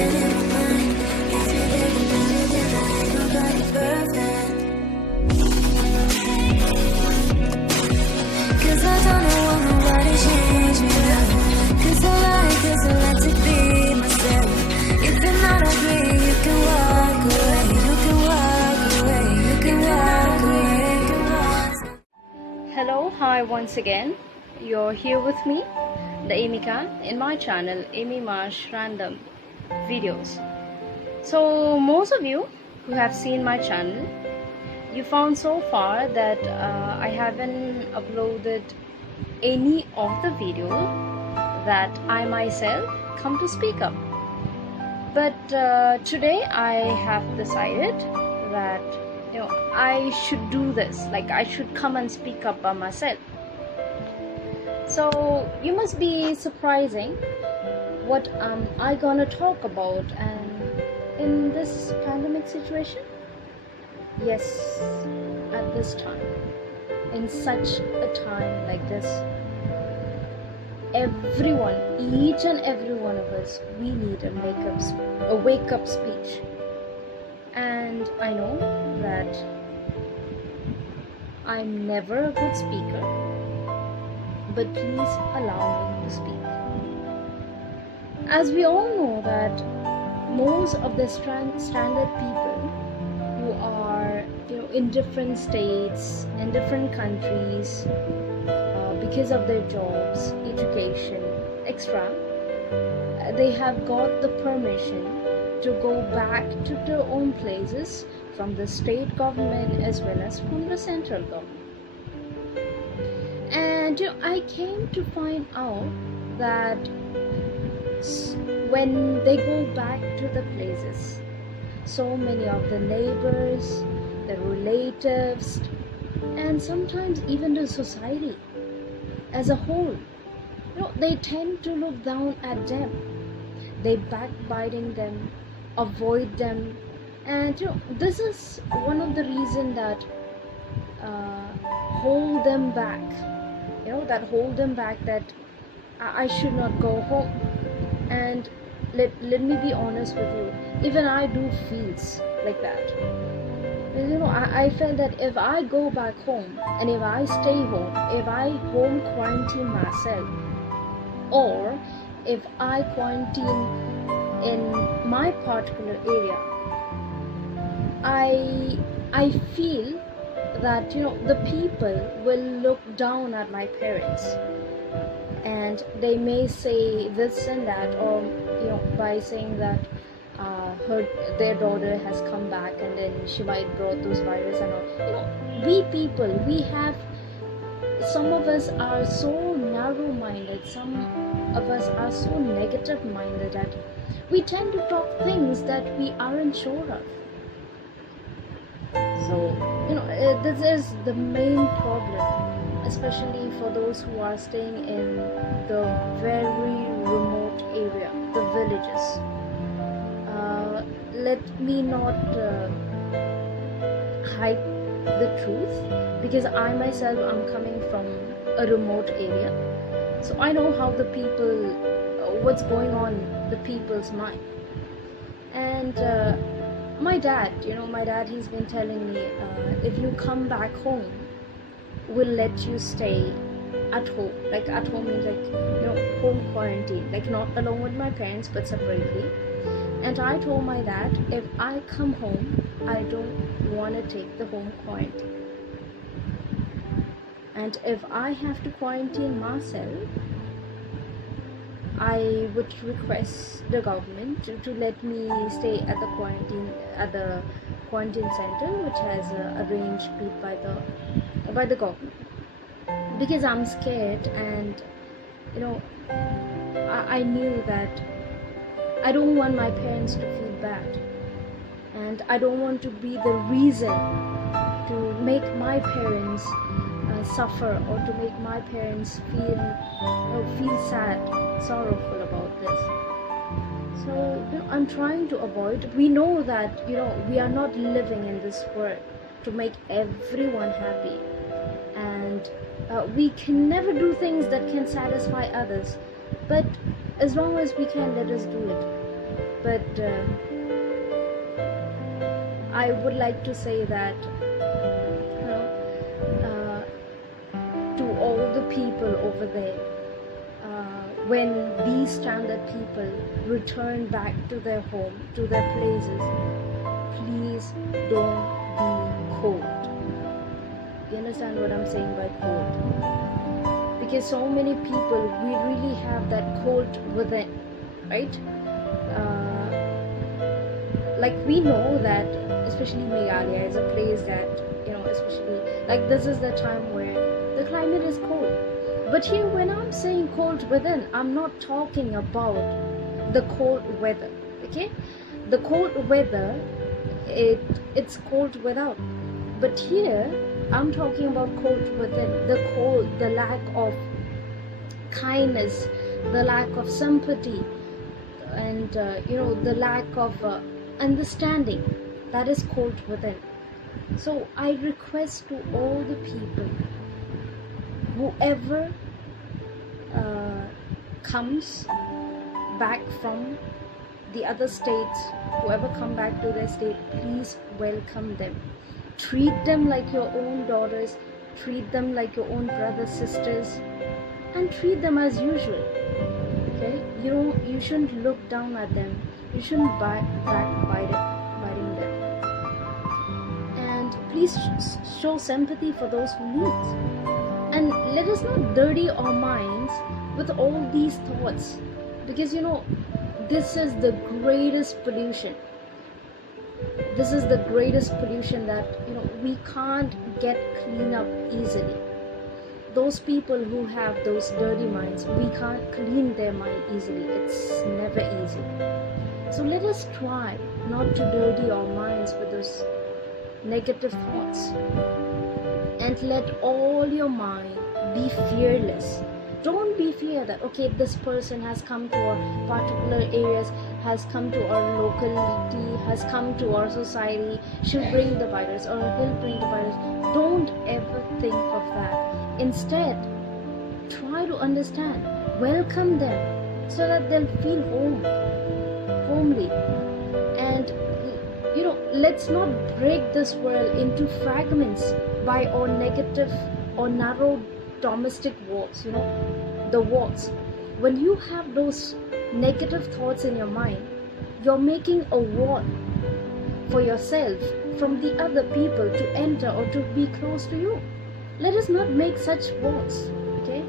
been in my mind. If you think about it, then I ain't nobody perfect. 'Cause I don't want nobody change me now. 'Cause I like to be myself. If you're not agree, you can walk away. You can walk away. You can walk away. Hello, hi once again. You're here with me, the Amy Khan, in my channel Amy Marsh Random Videos. So most of you who have seen my channel, you found so far that I haven't uploaded any of the video that I myself come to speak up. But today I have decided that I should do this, like I should come and speak up by myself. So you must be surprising what I gonna talk about and in this pandemic situation. Yes, at this time, in such a time like this, everyone, each and every one of us, we need a wake up speech. And I know that I'm never a good speaker, but please allow me to speak. As we all know that most of the stranded people who are in different states, in different countries, because of their jobs, education, etc., they have got the permission to go back to their own places from the state government as well as from the central government. And I came to find out that when they go back to the places, so many of the neighbors, the relatives, and sometimes even the society as a whole, they tend to look down at them. They backbiting them, avoid them, and this is one of the reasons that hold them back. That I should not go home. And let me be honest with you, even I do feels like that. I felt that if I go back home and if I stay home, if I home quarantine myself, or if I quarantine in my particular area, I feel that the people will look down at my parents, and they may say this and that, or by saying that their daughter has come back and then she might brought those virus and all. We people, some of us are so narrow-minded, some of us are so negative-minded that we tend to talk things that we aren't sure of. So this is the main problem, especially for those who are staying in the very remote area, the villages. Let me not hide the truth, because I myself am coming from a remote area, so I know how the people, what's going on the people's mind. And my dad, he's been telling me, if you come back home, we'll let you stay at home. Like at home means like home quarantine, like not along with my parents but separately. And I told my dad, if I come home, I don't want to take the home quarantine. And if I have to quarantine myself, I would request the government to let me stay at the quarantine center, which has arranged by the government. Because I'm scared, and I knew that I don't want my parents to feel bad, and I don't want to be the reason to make my parents suffer, or to make my parents feel sad, sorrowful about this. So I'm trying to avoid. We know that we are not living in this world to make everyone happy, and we can never do things that can satisfy others, but as long as we can, let us do it. But I would like to say that, to all the people over there, when these stranded people return back to their home, to their places, please don't be cold. You understand what I'm saying by cold? Because so many people, we really have that cold within, right? Like we know that, especially Meghalaya is a place that, especially like this is the time where the climate is cold. But here, when I'm saying cold within, I'm not talking about the cold weather, okay? The cold weather, it's cold without. But here, I'm talking about cold within, the lack of kindness, the lack of sympathy, and the lack of understanding. That is cold within. So I request to all the people, whoever comes back from the other states, whoever come back to their state, please welcome them. Treat them like your own daughters, treat them like your own brothers, sisters, and treat them as usual. Okay? You shouldn't look down at them. You shouldn't backbiting them. And please show sympathy for those who need. And let us not dirty our minds with all these thoughts, because this is the greatest pollution. This is the greatest pollution that we can't get clean up easily. Those people who have those dirty minds, we can't clean their mind easily. It's never easy. So let us try not to dirty our minds with those negative thoughts, and let all your mind be fearless. Don't be fear that this person has come to our particular areas, has come to our locality, has come to our society, she'll bring the virus or he'll bring the virus. Don't ever think of that. Instead, try to understand, welcome them so that they'll feel homely. And let's not break this world into fragments by our negative or narrow domestic walls, the walls. When you have those negative thoughts in your mind, you're making a wall for yourself from the other people to enter or to be close to you. Let us not make such walls, okay?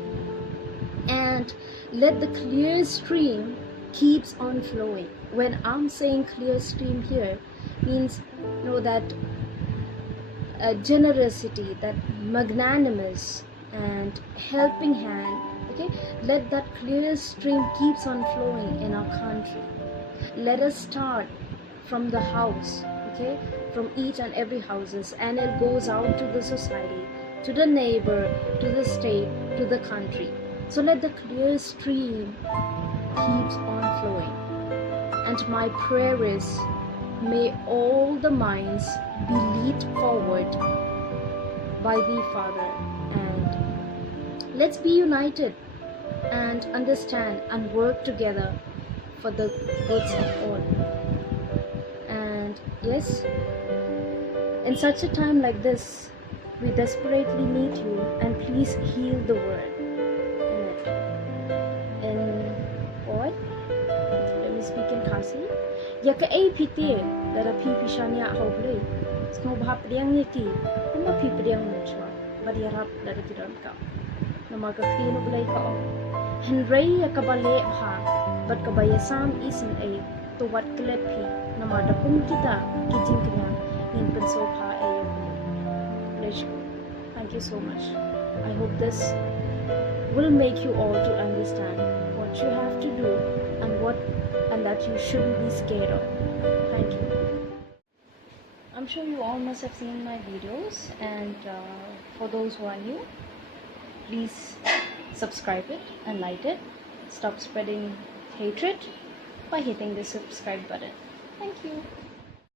And let the clear stream keeps on flowing. When I'm saying clear stream here, means that generosity, that magnanimous and helping hand, okay? Let that clear stream keeps on flowing in our country. Let us start from the house, okay? From each and every houses, and it goes out to the society, to the neighbor, to the state, to the country. So let the clear stream keeps on flowing. And my prayer is, may all the minds be lead forward by thee, Father, and let's be united and understand and work together for the goods of all. And yes, in such a time like this, we desperately need you, and please heal the world. In what? Let me speak in Khasi. Yaka a piti that a pipi shania hobly. Snow hapdiang niki, and a pipiang nechwa, but yarap that a tiranka. No magafino blay ka. Henry a kabale ha, but kabayasam isn't a to what klepi, no matter puntita, kitchen in pensopa a. Thank you so much. I hope this will make you all to understand what you have to do and that you shouldn't be scared of. Thank you. I'm sure you all must have seen my videos, and for those who are new, please subscribe it and like it. Stop spreading hatred by hitting the subscribe button. Thank you.